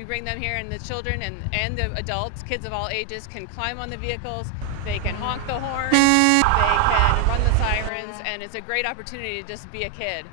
we bring them here, and the children and the adults, kids of all ages, can climb on the vehicles. They can honk the horn, they can run the sirens, and it's a great opportunity to just be a kid.